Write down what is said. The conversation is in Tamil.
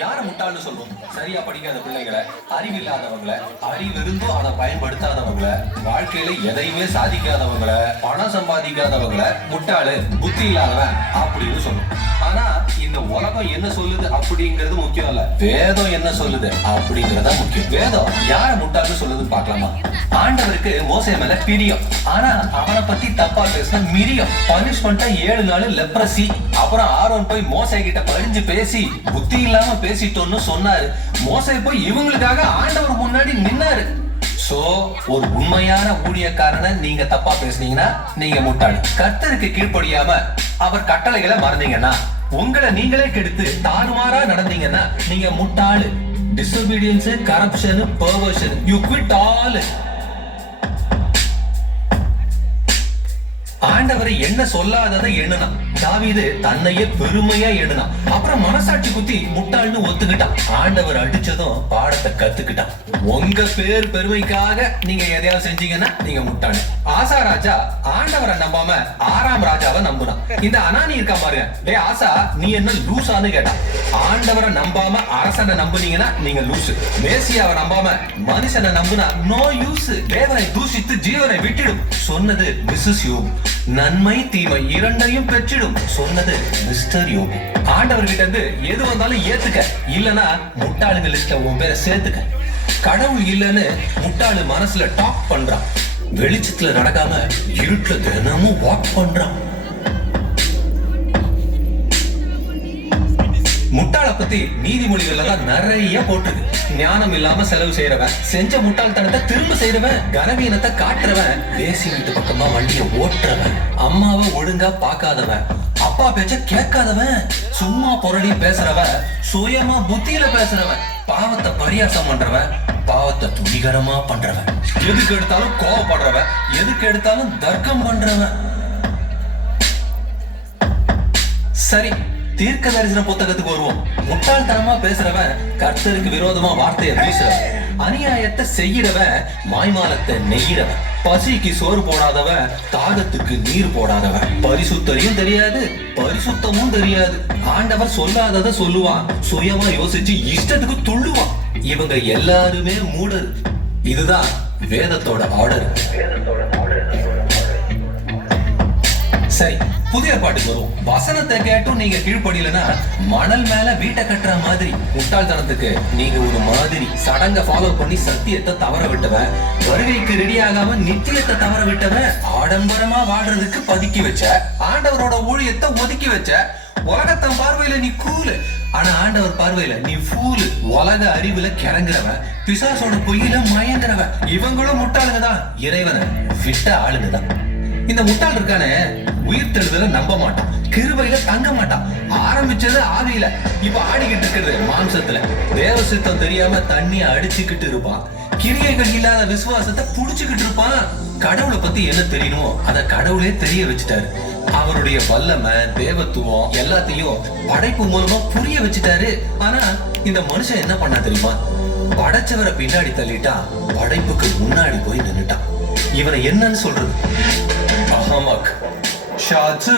யார முட்டாள்னு சொல்லுவோம்? சரியா படிக்காத பிள்ளைங்களை, அறிவில்லாதவங்களை, அறிவிருந்தும் அதை பயன்படுத்தாதவங்களை, வாழ்க்கையில எதையுமே சாதிக்காதவங்களை, பணம் சம்பாதிக்காதவங்களை முட்டாளு, புத்தி இல்லாதவன் அப்படின்னு சொல்லுவோம். ஆனா இந்த உலகம் என்ன சொல்லுது அப்படிங்கிறது முக்கியம் இல்ல, வேதம் என்ன சொல்லுது அப்படிங்கறத முக்கியம். வேதம் யார முட்டாள்னு சொல்லுதுன்னு பாக்கலாமா? ஆண்டவருக்கு மோசே மேல பிரியம், ஆனா அவனை பத்தி தப்பா பேசின மிரியம். பனிஷ்மெண்டா 7 நாள் லெப்ரசி. அப்புறம் ஆரோன் போய் மோசே கிட்ட பறிஞ்சு பேசி புத்தி இல்லாம பேசிட்டோன்னு சொன்னாரு. மோசே போய் இவங்களுக்காக ஆண்டவர் முன்னாடி நின்னாரு. சோ ஒரு உண்மையான ஊழியக்காரனை நீங்க தப்பா பேசுனீங்கன்னா நீங்க முட்டாளு. கர்த்தருக்கு கீழ்ப்படியாம அவர் கட்டளைகளை மறந்தீங்கன்னா, உங்களை நீங்களே கெடுத்து தாறுமாறா நடந்தீங்கன்னா நீங்க முட்டாளு. Disobedience, corruption, perversion, you quit all. ஆண்டவரை என்ன சொல்லாததை எண்ணுனான். தாவீது தன்னையே பெருமையா எண்ணுனான். அப்புறம் மனசாட்சி குத்தி முட்டாள்னு ஒத்துக்கிட்டான். ஆண்டவர் அடிச்சதும் பாடத்தை கத்துக்கிட்டான். உங்க பெருமைக்காக நீங்க எதையாவது செஞ்சீங்கன்னா நீங்க முட்டாள். ஆசா ராஜா ஆண்டவரை நம்பாம ஆறாம் ராஜாவை நம்புனான். இந்த அனானி இருக்கா பாருங்க, டே ஆசா நீ என்ன லூசான்னு கேட்டான். ஆண்டவரை நம்பாம அரசனை நம்புனீங்கன்னா நீங்க லூசு. மேசியாவை நம்பாம மனுஷனை நம்புனா நோ யூஸ். தேவனை தூஷித்து ஜீவனை விட்டிடும் சொன்னது மிஸ்ஸஸ் யோபு. நன்மை தீமை இரண்டையும் பெற்றிடும் சொன்னது மிஸ்டர் யோபு. ஆண்டவர் கிட்ட இருந்து எது வந்தாலும் ஏத்துக்க, இல்லனா முட்டாளுங்க லிஸ்ட்ல உன் பேரை சேர்த்துக்க. கடவுள் இல்லன்னு முட்டாளு மனசுல டாக் பண்றான். வெளிச்சத்துல நடக்காம இருட்டுல தினமும் வாக் பண்றான். முட்டாளை பத்தி நீதிமொழிகள்ல தான் நிறைய போட்டிருக்கு. ஞானம் இல்லாம செலவு செய்யறவன், செஞ்ச முட்டாள்தனத்தை திரும்ப செய்யறவன், கனவீனத்தை காட்டுறவன், தேசி வீட்டு பக்கமா வண்டியை ஓட்டுறவன், அம்மாவை ஒழுங்கா பாக்காதவன், அப்பா பேச்ச கேட்காதவன், சும்மா புரளி பேசுறவன், சுயமா புத்தியில பேசுறவன், பாவத்தை பரியாசம் பண்றவன், பாவத்தை துணிகரமா பண்றவன், எதுக்கு எடுத்தாலும் கோவப்படுறவன், எதுக்கு எடுத்தாலும் தர்க்கம் பண்றவன். சரி, தீர்க்க தரிசன புத்தகத்துக்கு வருவோம். முட்டாள்தனமா பேசுறவன், கர்த்தருக்கு விரோதமா வார்த்தையை பேசுறவன், அநியாயத்தை செய்யறவன், மாய்மாலத்தை நெய்யறவன், பசிக்கு சோறு போடாதவன், தாகத்துக்கு நீர் போடாதவன், பரிசுத்தரையும் தெரியாது பரிசுத்தமும் தெரியாது, ஆண்டவர் சொல்லாததை சொல்லுவான், சுயமா யோசிச்சு இஷ்டத்துக்கு துள்ளுவான். இவங்க எல்லாருமே மூடர். இதுதான் வேதத்தோட ஆர்டர். சரி, புதிய பாட்டுக்கு வரும். வசனத்தை கேட்டும் நீங்க கீழ்ப்படியலன்னா மணல் மேல வீட்டை கட்டுற மாதிரி. முட்டாள்தனத்துக்கு நீங்க ஒரு மாதிரி. சடங்க ஃபாலோ பண்ணி சத்தியத்தை தவற விட்டவன், வருகைக்கு ரெடி ஆகாம நித்தியத்தை தவற விட்டவன், ஆடம்பரமா வாழ்றதுக்கு பதுக்கி வச்ச, ஆண்டவரோட ஊழியத்தை ஒதுக்கி வச்ச, உலகத்தன் பார்வையில நீ கூலு, ஆனா ஆண்டவர் பார்வையில நீ ஃபூலு. உலக அறிவுல கிறங்குறவன், பிசாசோட பொய்யில மயங்குறவன், இவங்களும் முட்டாளுங்க தான். இறைவனை விட்ட ஆளுங்க தான். இந்த முட்டாள் இருக்கானே, உயிர் தெழுதல நம்ப மாட்டான், கிருபையில தங்க மாட்டான். ஆரம்பிச்சது ஆவியில, இப்ப ஆடிக்கிட்டு இருக்கிறது மாம்சத்துல. தேவ சித்தம் தெரியாம தண்ணிய அடிச்சுக்கிட்டு இருப்பான். கிரியைகள் இல்லாத விசுவாசத்தை புடிச்சுக்கிட்டு இருப்பான். கடவுளை பத்தி என்ன தெரியணுமோ அத கடவுளே தெரிய வச்சுட்டாரு. அவருடைய வல்லமை, தேவத்துவம் எல்லாத்தையும் படைப்பு மூலமா புரிய வச்சுட்டாரு. ஆனா இந்த மனுஷன் என்ன பண்ணா தெரியுமா? படைச்சவரை பின்னாடி தள்ளிட்டா, படைப்புக்கு முன்னாடி போய் நின்னுட்டான். இவனை என்னன்னு சொல்றது? அஹமக் ஷாத்து